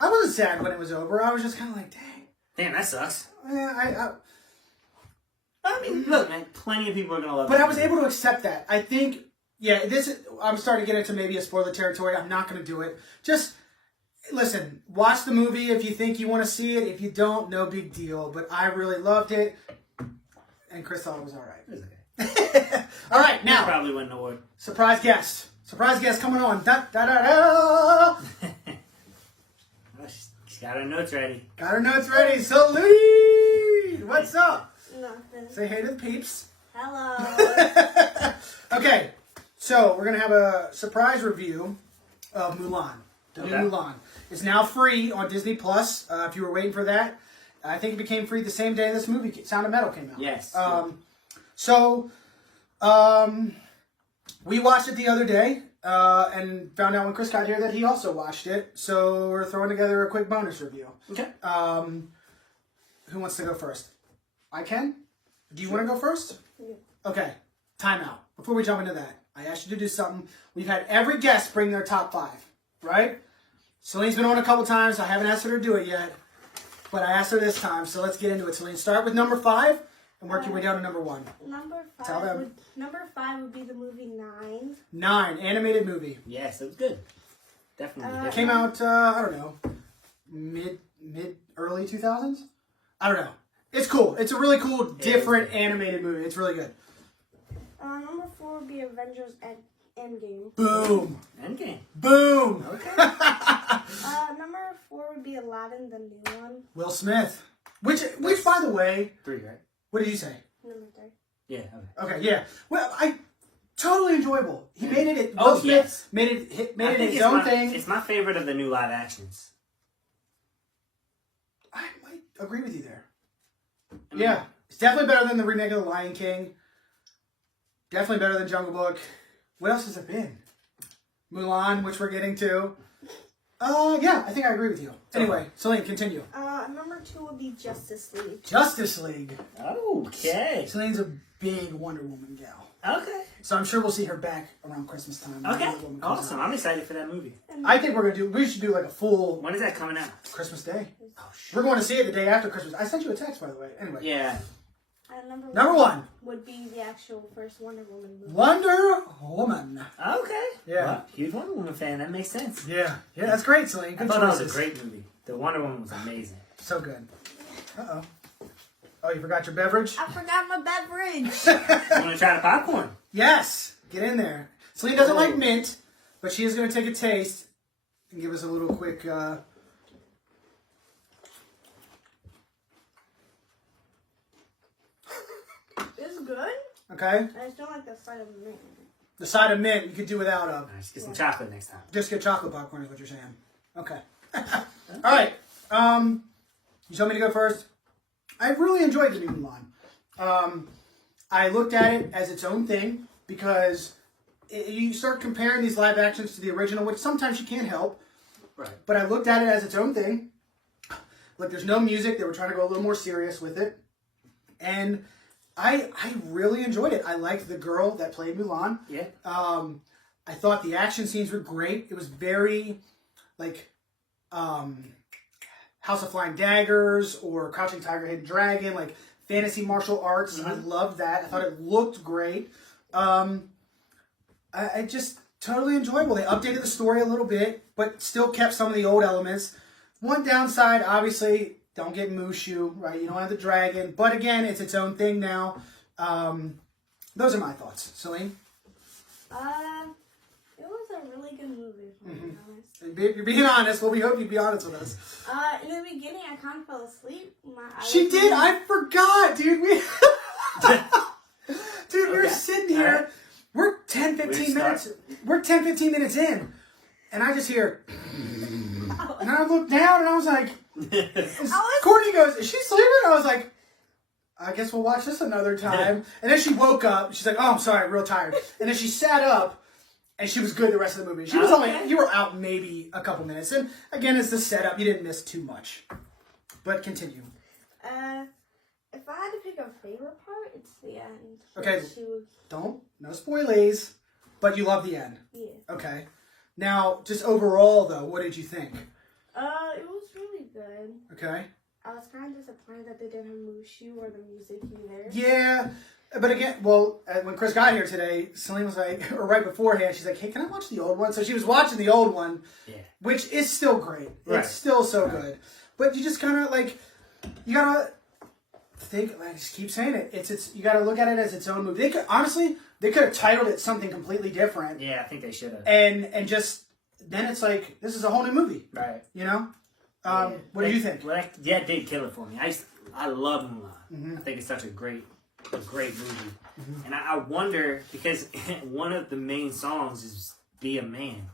I wasn't sad when it was over. I was just kind of like, dang. Damn, that sucks. Yeah, I mean, look, man, plenty of people are going to love it. But I was able to accept that. I think... Yeah, I'm starting to get into maybe a spoiler territory. I'm not going to do it. Just, listen, watch the movie if you think you want to see it. If you don't, no big deal. But I really loved it. And Chris thought it was all right. It was okay. All right, now. He'll probably win the award. Surprise guest. Surprise guest coming on. Da, da, da, da. She's got her notes ready. Got her notes ready. Selene! What's up? Nothing. Say hey to the peeps. Hello. Okay. So, we're going to have a surprise review of Mulan. The new Mulan. It's now free on Disney+. If you were waiting for that. I think it became free the same day this movie, Sound of Metal, came out. Yes. We watched it the other day and found out when Chris got here that he also watched it. So, we're throwing together a quick bonus review. Okay. Who wants to go first? I can? Do you want to go first? Yeah. Okay. Time out. Before we jump into that. I asked you to do something. We've had every guest bring their top 5, right? Celine's been on a couple times. I haven't asked her to do it yet, but I asked her this time. So let's get into it. Celine, start with number 5 and work your way down to number 1. Tell them. Number 5 would be the movie 9. 9, animated movie. Yes, it was good. Definitely. Came out, I don't know, early 2000s? I don't know. It's cool. It's a really cool, different animated movie. It's really good. Number 4 would be Avengers Endgame. Boom. Endgame. Boom. Okay. Number 4 would be Aladdin, the new one. Will Smith. Which, by the way... 3, right? What did you say? Number 3. Yeah. Okay, yeah. Well, totally enjoyable. He made it. Oh, Will Smith yes. made it his own thing. It's my favorite of the new live actions. I might agree with you there. Yeah, it's definitely better than the remake of The Lion King. Definitely better than Jungle Book. What else has it been? Mulan, which we're getting to. Yeah, I think I agree with you. Anyway, Selene, continue. Number 2 would be Justice League. Justice League. Okay. Celine's a big Wonder Woman gal. Okay. So I'm sure we'll see her back around Christmas time. Okay. Awesome. I'm excited for that movie. I think we should do like a full When is that coming out? Christmas Day. Oh, shit. We're going to see it the day after Christmas. I sent you a text, by the way. Anyway. Yeah. Number 1 would be the actual first Wonder Woman movie. Wonder Woman. Okay. Yeah. Well, huge Wonder Woman fan. That makes sense. Yeah. Yeah, that's great, Celine. Good I thought that was choices. a great movie. The Wonder Woman was amazing. So good. Uh-oh. Oh, you forgot your beverage? I forgot my beverage. You want to try the popcorn? Yes. Get in there. Celine doesn't like mint, but she is going to take a taste and give us a little quick... It's good. Okay? I just don't like the side of mint. The side of mint you could do without a... Let's get some chocolate next time. Just get chocolate popcorn is what you're saying. Okay. All right. You told me to go first. I really enjoyed the new Mulan. I looked at it as its own thing because you start comparing these live actions to the original, which sometimes you can't help. Right. But I looked at it as its own thing. Look, there's no music. They were trying to go a little more serious with it. And I really enjoyed it. I liked the girl that played Mulan. Yeah. I thought the action scenes were great. It was very, like, House of Flying Daggers or Crouching Tiger, Hidden Dragon, like fantasy martial arts. I loved that. I thought it looked great. I just totally enjoyable. They updated the story a little bit, but still kept some of the old elements. One downside, obviously, don't get Mushu, right? You don't have the dragon. But again, it's its own thing now. Those are my thoughts. Selene? It was a really good movie, if I'm being honest. You're being honest. Well, we hope you'd be honest with us. In the beginning, I kind of fell asleep. She did. I forgot, dude. Dude, we were sitting here. Right. We're 10, 15 minutes. We're 10, 15 minutes in. And I just hear... and I looked down and I was like... Courtney goes, is she sleeping? And I was like, I guess we'll watch this another time. And then she woke up. She's like, oh, I'm sorry, I'm real tired. And then she sat up. And she was good the rest of the movie. She was you were out maybe a couple minutes. And again, it's the setup. You didn't miss too much. But continue. If I had to pick a favorite part, it's the end. Okay. No spoilies. But you love the end. Yeah. Okay. Now, just overall, though, what did you think? It was really good. Okay. I was kind of disappointed that they didn't have Mushu or the music either. Yeah. But again, well, when Chris got here today, Selene was like, or right beforehand, she's like, hey, can I watch the old one? So she was watching the old one, which is still great. Right. It's still so good. But you just kind of like, you got to think, I just keep saying it, it's you got to look at it as its own movie. They could, honestly, they could have titled it something completely different. Yeah, I think they should have. And just, then it's like, this is a whole new movie. Right. You know? What do you think? Well, that did kill it for me. I love Mulan. I think it's such a great movie. And I wonder, because one of the main songs is Be a Man.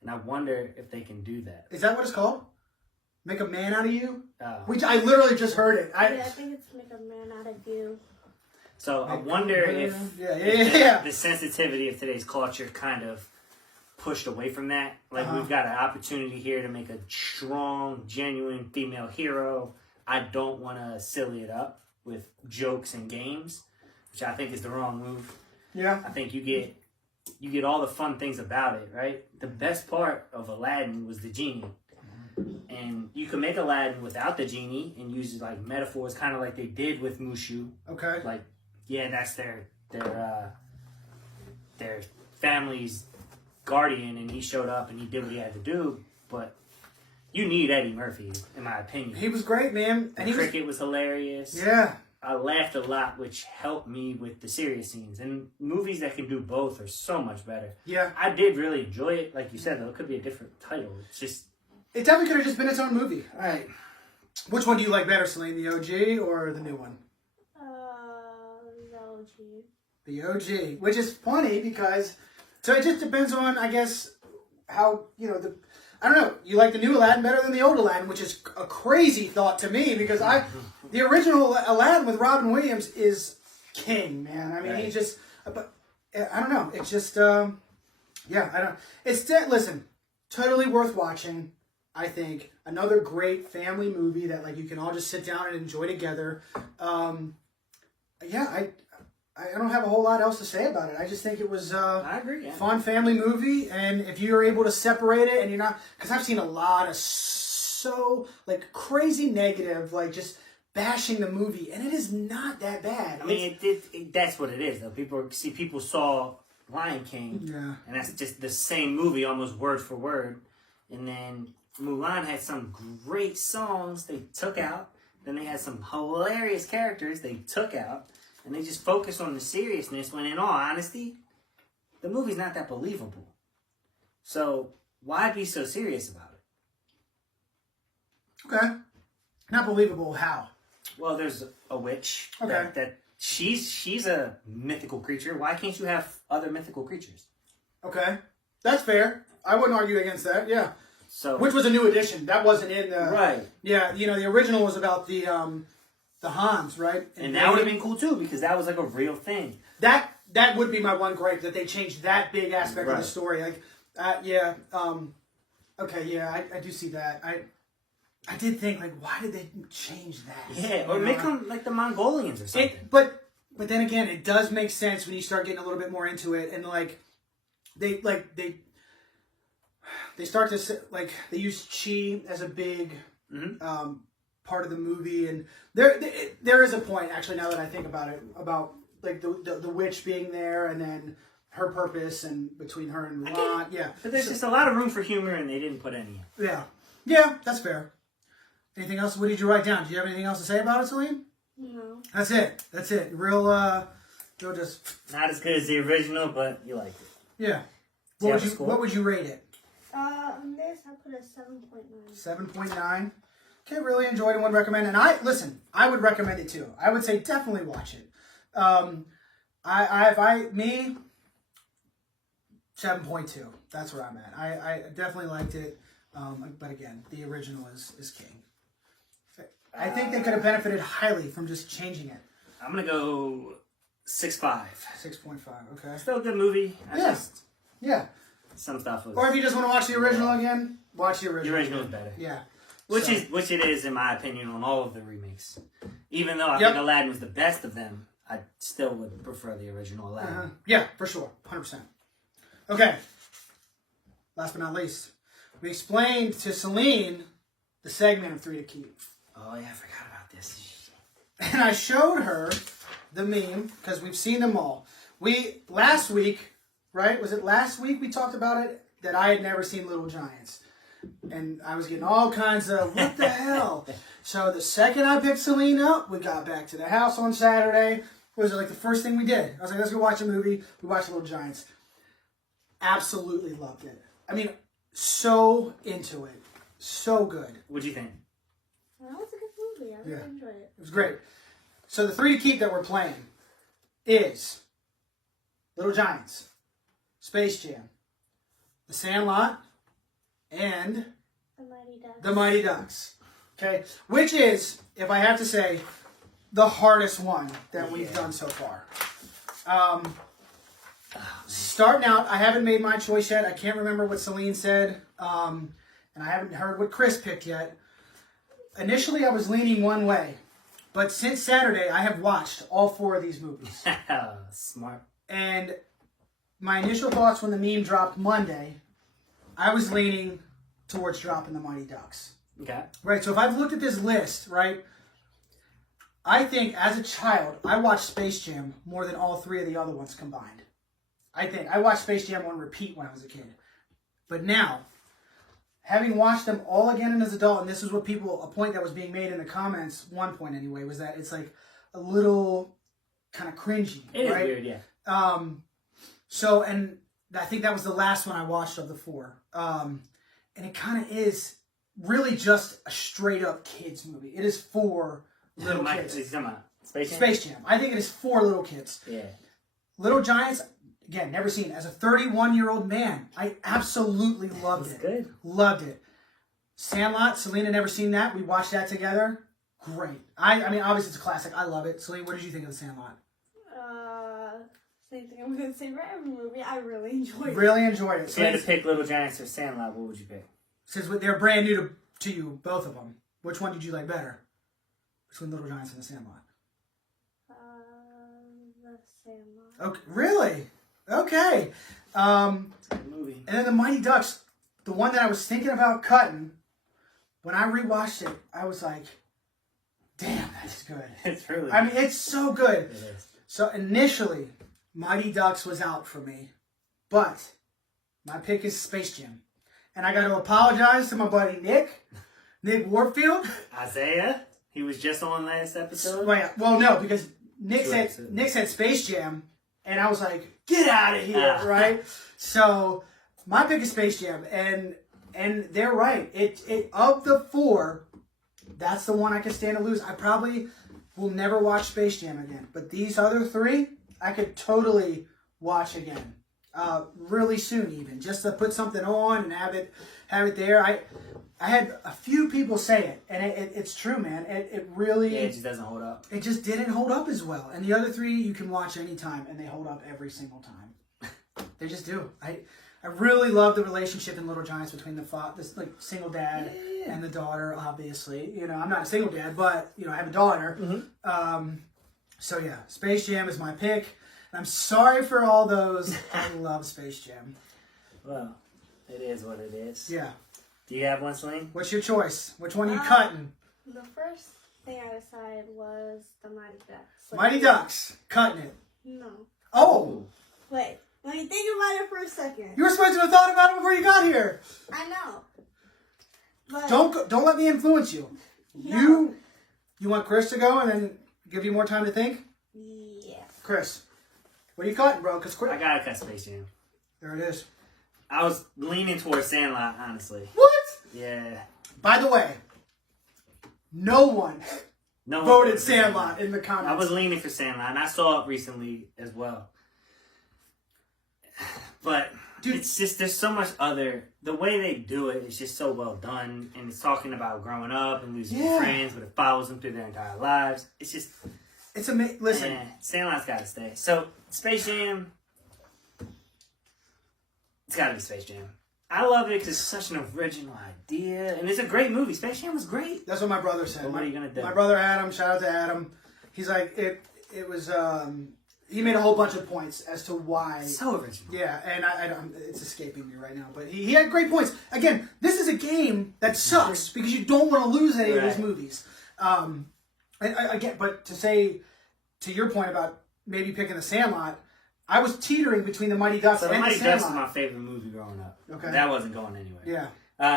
And I wonder if they can do that. Is that what it's called? Make a Man Out of You? Which I literally just heard it. I think it's Make a Man Out of You. So I wonder if the sensitivity of today's culture kind of pushed away from that. Like we've got an opportunity here to make a strong, genuine female hero. I don't want to silly it up with jokes and games, which I think is the wrong move. Yeah. I think you get all the fun things about it, right? The best part of Aladdin was the genie. And you can make Aladdin without the genie and use like metaphors, kind of like they did with Mushu. Okay. Like, yeah, that's their family's guardian, and he showed up and he did what he had to do. But you need Eddie Murphy, in my opinion. He was great, man. And the cricket was hilarious. Yeah. I laughed a lot, which helped me with the serious scenes. And movies that can do both are so much better. Yeah. I did really enjoy it. Like you said, though, it could be a different title. It's just... It definitely could have just been its own movie. All right. Which one do you like better, Selene? The OG or the new one? The OG. The OG. Which is funny because... So it just depends on, I guess, how, you know, I don't know. You like the new Aladdin better than the old Aladdin, which is a crazy thought to me because the original Aladdin with Robin Williams is king, man. I mean, right. he just, but I don't know. It's just, I don't. Listen, totally worth watching. I think another great family movie that like you can all just sit down and enjoy together. I don't have a whole lot else to say about it. I just think it was I agree, yeah. fun family movie, and if you're able to separate it and you're not, because I've seen a lot of so like crazy negative, like just bashing the movie, and it is not that bad. I mean, that's what it is, though. People saw Lion King, Yeah. and that's just the same movie, almost word for word. And then Mulan had some great songs they took out. Then they had some hilarious characters they took out. And they just focus on the seriousness when, in all honesty, the movie's not that believable. So, why be so serious about it? Okay. Not believable. How? Well, there's a witch. Okay. That she's a mythical creature. Why can't you have other mythical creatures? Okay. That's fair. I wouldn't argue against that. Yeah. So, which was a new addition. That wasn't in the... Right. Yeah, you know, the original was about the Hans, right? And that would have been cool, too, because that was like a real thing. That would be my one gripe, that they changed that big aspect of the story. Like, okay, yeah, I do see that. I did think, like, why did they change that? Yeah, or make them like the Mongolians or something. But then again, it does make sense when you start getting a little bit more into it, and like they start to like they use chi as a big part of the movie, and there is a point actually, now that I think about it, about like the witch being there, and then her purpose, and between her and Mulan. Yeah, but there's just a lot of room for humor, and they didn't put any. Yeah, that's fair. Anything else? What did you write down? Do you have anything else to say about it, Selene? No. That's it. Real just not as good as the original, but you liked it. Yeah. What would you rate it? On this, I put a 7.9. 7.9. Okay, really enjoyed it. Would recommend. And I would recommend it too. I would say definitely watch it. 7.2. That's where I'm at. I definitely liked it. But again, the original is king. I think they could have benefited highly from just changing it. I'm gonna go 6.5. 6.5. Okay. Still a good movie. Yeah. Some stuff was. Or if you just want to watch the original again, watch the original. The original is better. Yeah. Which it is in my opinion on all of the remakes. Even though I think Aladdin was the best of them, I still would prefer the original Aladdin. Yeah, for sure. 100%. Okay. Last but not least, we explained to Selene the segment of 3 to Keep. Oh yeah, I forgot about this. And I showed her the meme, because we've seen them all. Last week, right? Was it last week we talked about it? That I had never seen Little Giants. And I was getting all kinds of, what the hell? So the second I picked Selene up, we got back to the house on Saturday. It was like the first thing we did. I was like, let's go watch a movie. We watched Little Giants. Absolutely loved it. I mean, so into it. So good. What'd you think? That was a good movie. I really enjoyed it. It was great. So the 3 to Keep that we're playing is Little Giants, Space Jam, The Sandlot, and The Mighty Ducks. Okay? Which is, if I have to say, the hardest one that we've done so far. Starting out, I haven't made my choice yet. I can't remember what Selene said. And I haven't heard what Chris picked yet. Initially, I was leaning one way. But since Saturday, I have watched all 4 of these movies. Smart. And my initial thoughts when the meme dropped Monday, I was leaning towards dropping The Mighty Ducks. Okay. Right, so if I've looked at this list, right, I think as a child, I watched Space Jam more than all three of the other ones combined. I think. I watched Space Jam on repeat when I was a kid. But now, having watched them all again as an adult, and this is what a point that was being made in the comments, one point anyway, was that it's like a little kind of cringy. It right? is weird, yeah. So, and I think that was the last one I watched of the four. And it kind of is really just a straight up kids movie. It is for little kids. Space Jam? Space Jam. I think it is for little kids. Yeah. Little Giants, again, never seen. As a 31-year-old man, I absolutely loved it. Good. Loved it. Sandlot, Selena never seen that. We watched that together. Great. I mean, obviously it's a classic. I love it. Selene, what did you think of The Sandlot? Same thing I'm going to say for every movie. I really enjoyed it. Really enjoyed it. If you had to pick Little Giants or Sandlot, what would you pick? Since they're brand new to you, both of them, which one did you like better? Between Little Giants and The Sandlot? The Sandlot. Okay, really? Okay. Movie. And then The Mighty Ducks, the one that I was thinking about cutting, when I rewatched it, I was like, damn, that's good. It's really good. I mean, it's so good. It is. So initially, Mighty Ducks was out for me, but my pick is Space Jam. And I got to apologize to my buddy Nick Warfield. Isaiah, he was just on last episode. Well, no, because Nick said Space Jam, and I was like, get out of here, right? So my pick is Space Jam, and they're right. It of the four, that's the one I can stand to lose. I probably will never watch Space Jam again, but these other three, I could totally watch again, really soon even, just to put something on and have it there. I had a few people say it, and it's true, man. It really... Yeah, it just doesn't hold up. It just didn't hold up as well. And the other three you can watch anytime, and they hold up every single time. They just do. I really love the relationship in Little Giants between this like single dad and the daughter, obviously. You know, I'm not a single dad, but, you know, I have a daughter. Mm-hmm. So, yeah, Space Jam is my pick. And I'm sorry for all those. I love Space Jam. Well, it is what it is. Yeah. Do you have one, Selene? What's your choice? Which one are you cutting? The first thing I decided was the Mighty Ducks. Mighty Ducks. Cutting it. No. Oh! Wait, let me think about it for a second. You were supposed to have thought about it before you got here. I know. But Don't let me influence you. No. You want Chris to go and then give you more time to think? Yeah. Chris, what are you cutting, bro? I gotta cut Space Jam. There it is. I was leaning towards Sandlot, honestly. What? Yeah. By the way, no one voted Sandlot in the comments. I was leaning for Sandlot, and I saw it recently as well. But dude, it's just there's so much other. The way they do it is just so well done, and it's talking about growing up and losing your friends, but it follows them through their entire lives. It's just, it's amazing. Listen, Sandlot's got to stay. So Space Jam, it's got to be Space Jam. I love it because it's such an original idea, and it's a great movie. Space Jam was great. That's what my brother said. Well, what are you gonna do? My brother Adam, shout out to Adam. He's like it was. He made a whole bunch of points as to why. So original. Yeah, and I don't. It's escaping me right now, but he had great points. Again, this is a game that sucks because you don't want to lose any of these movies. And I get, but to say to your point about maybe picking The Sandlot, I was teetering between The Mighty Ducks and The Sandlot. The Mighty Ducks was my favorite movie growing up. Okay, that wasn't going anywhere. Yeah.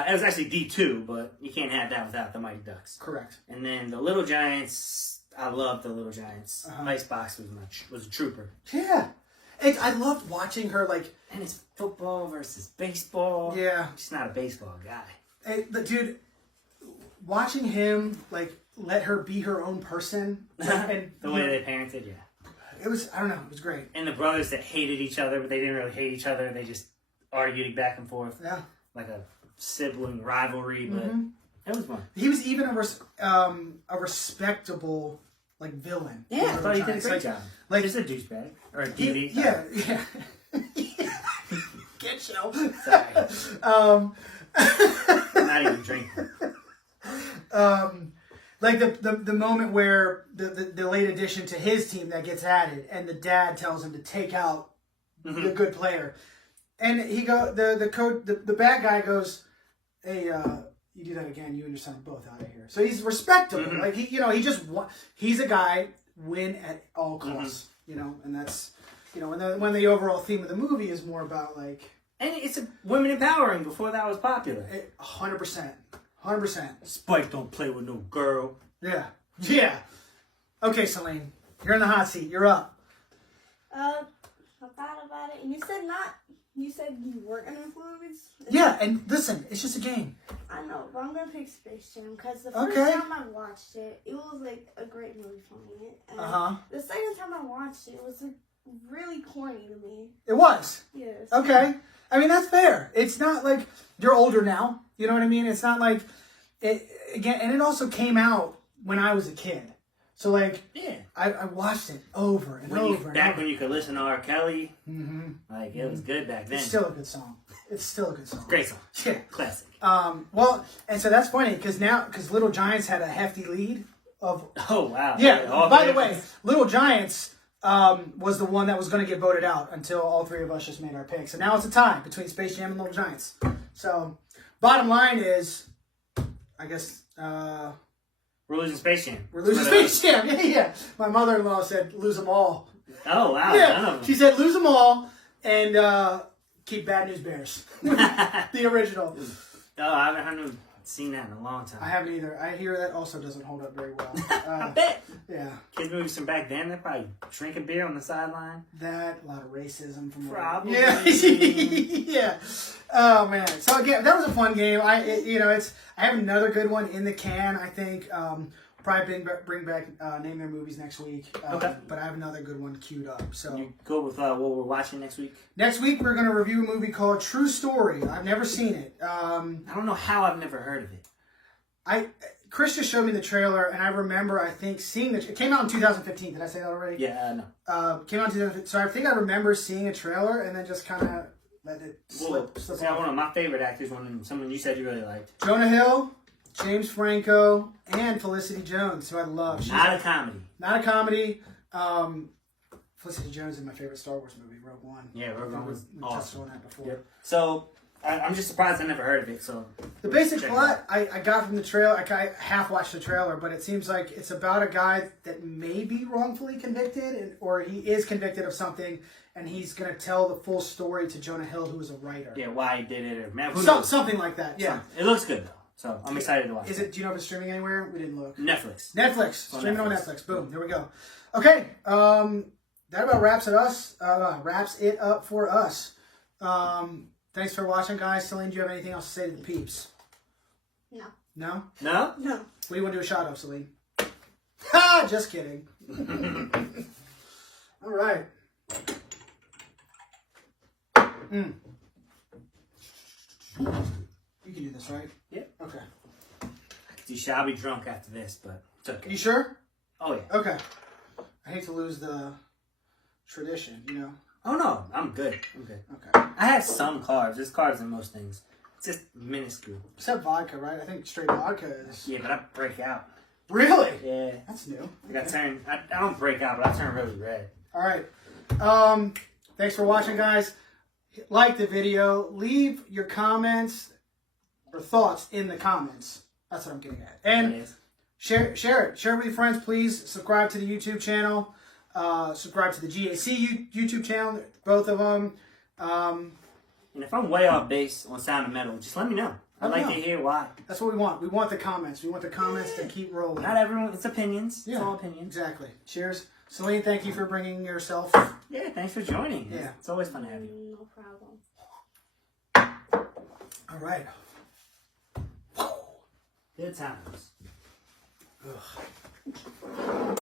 It was actually D2, but you can't have that without The Mighty Ducks. Correct. And then The Little Giants, I loved The Little Giants. Icebox was a trooper. Yeah. I loved watching her, like... And it's football versus baseball. Yeah. She's not a baseball guy. Dude, watching him, like, let her be her own person. And the way they parented, yeah. It was, I don't know, it was great. And the brothers that hated each other, but they didn't really hate each other. They just argued back and forth. Yeah. Like a sibling rivalry, but it was fun. He was even a respectable, like, villain. Yeah, I thought he did a great job. Like, just a douchebag. Or a DD. Yeah. Get show. Sorry. I'm not even drinking. Like the moment where the late addition to his team that gets added, and the dad tells him to take out the good player, and the bad guy goes, "Hey, you do that again, you and your son are both out of here. So he's respectable. Mm-hmm. Like he just he's a guy win at all costs. And that's when the overall theme of the movie is more about like. And it's a women empowering before that was popular. 100%. 100%. Spike don't play with no girl. Yeah. Yeah. Okay, Selene. You're in the hot seat. You're up. I thought about it, and you said you weren't gonna pick movies. Yeah, and listen, it's just a game. I know, but I'm gonna pick Space Jam because the first time I watched it, it was like a great movie for me. And the second time I watched it, it was like really corny to me. It was? Yes. Okay. I mean, that's fair. It's not like you're older now. You know what I mean? It's not like it again, and it also came out when I was a kid. So like, yeah, I watched it over and over. Back when you could listen to R. Kelly, like it was good back then. It's still a good song. It's still a good song. Great song. Yeah, classic. Well, and so that's funny because Little Giants had a hefty lead of. Oh wow. Yeah. By the way, Little Giants was the one that was going to get voted out until all three of us just made our pick. So now it's a tie between Space Jam and Little Giants. So, bottom line is, I guess. We're losing Space Jam. We're losing Space Jam. Yeah. My mother-in-law said lose them all. Oh, wow. Yeah. None of them. She said lose them all and keep Bad News Bears. The original. Oh, I haven't seen that in a long time. I haven't either. I hear that also doesn't hold up very well. I bet. Yeah. Kids movies from back then, they're probably drinking beer on the sideline. That, a lot of racism from Probably. Yeah. Yeah. Oh man. So again, that was a fun game. I have another good one in the can. I think probably bring back name their movies next week. Okay. But I have another good one queued up. So You go with what we're watching next week? next week we're gonna review a movie called True Story. I've never seen it. I don't know how I've never heard of it. Chris just showed me the trailer, and I remember I think seeing it. It came out in 2015. Did I say that already? Yeah, no. Came out in 2015. So I think I remember seeing a trailer and then just kind of let it slip See, off. one of my favorite actors, someone you said you really liked. Jonah Hill, James Franco, and Felicity Jones, who I love. She's Not a comedy. Not a comedy. Felicity Jones is my favorite Star Wars movie, Rogue One. Yeah, Rogue One was We touched awesome. on that before. Yep. So, I'm just surprised I never heard of it. So The basic check it plot I got from the trailer. I half watched the trailer, but it seems like it's about a guy that may be wrongfully convicted, or he is convicted of something, and he's going to tell the full story to Jonah Hill, who is a writer. Yeah, why he did it, or man, who knows? Something like that. Yeah. It looks good though, so I'm excited to watch. Is it? Do you know if it's streaming anywhere? We didn't look. Netflix? Streaming on Netflix. Boom. There we go. Okay. That about wraps it up for us. Thanks for watching, guys. Selene, do you have anything else to say to the peeps? No. No? No? No. What do you want to do a shot of, Selene? Ha! Just kidding. All right. You can do this, right? Yeah. Okay. I'll be drunk after this, but it's okay. You sure? Oh yeah. Okay. I hate to lose the tradition, you know? Oh no, I'm good. Okay. I have some carbs. There's carbs in most things. It's just minuscule. Except vodka, right? I think straight vodka is... Yeah, but I break out. Really? Yeah. That's new. I don't break out, but I turn really red. All right. Thanks for watching, guys. Like the video. Leave your comments or thoughts in the comments. That's what I'm getting at. And share it. Share it with your friends, please. Subscribe to the YouTube channel. Subscribe to the GAC YouTube channel. Both of them. And if I'm way off base on Sound of Metal, just let me know. I'd like to hear why. That's what we want. We want the comments. We want the comments to keep rolling. Not everyone. It's opinions. Yeah. It's all opinions. Exactly. Cheers. Selene, thank you for bringing yourself. Yeah, thanks for joining. Yeah. It's always fun to have you. No problem. All right. Good times. Ugh.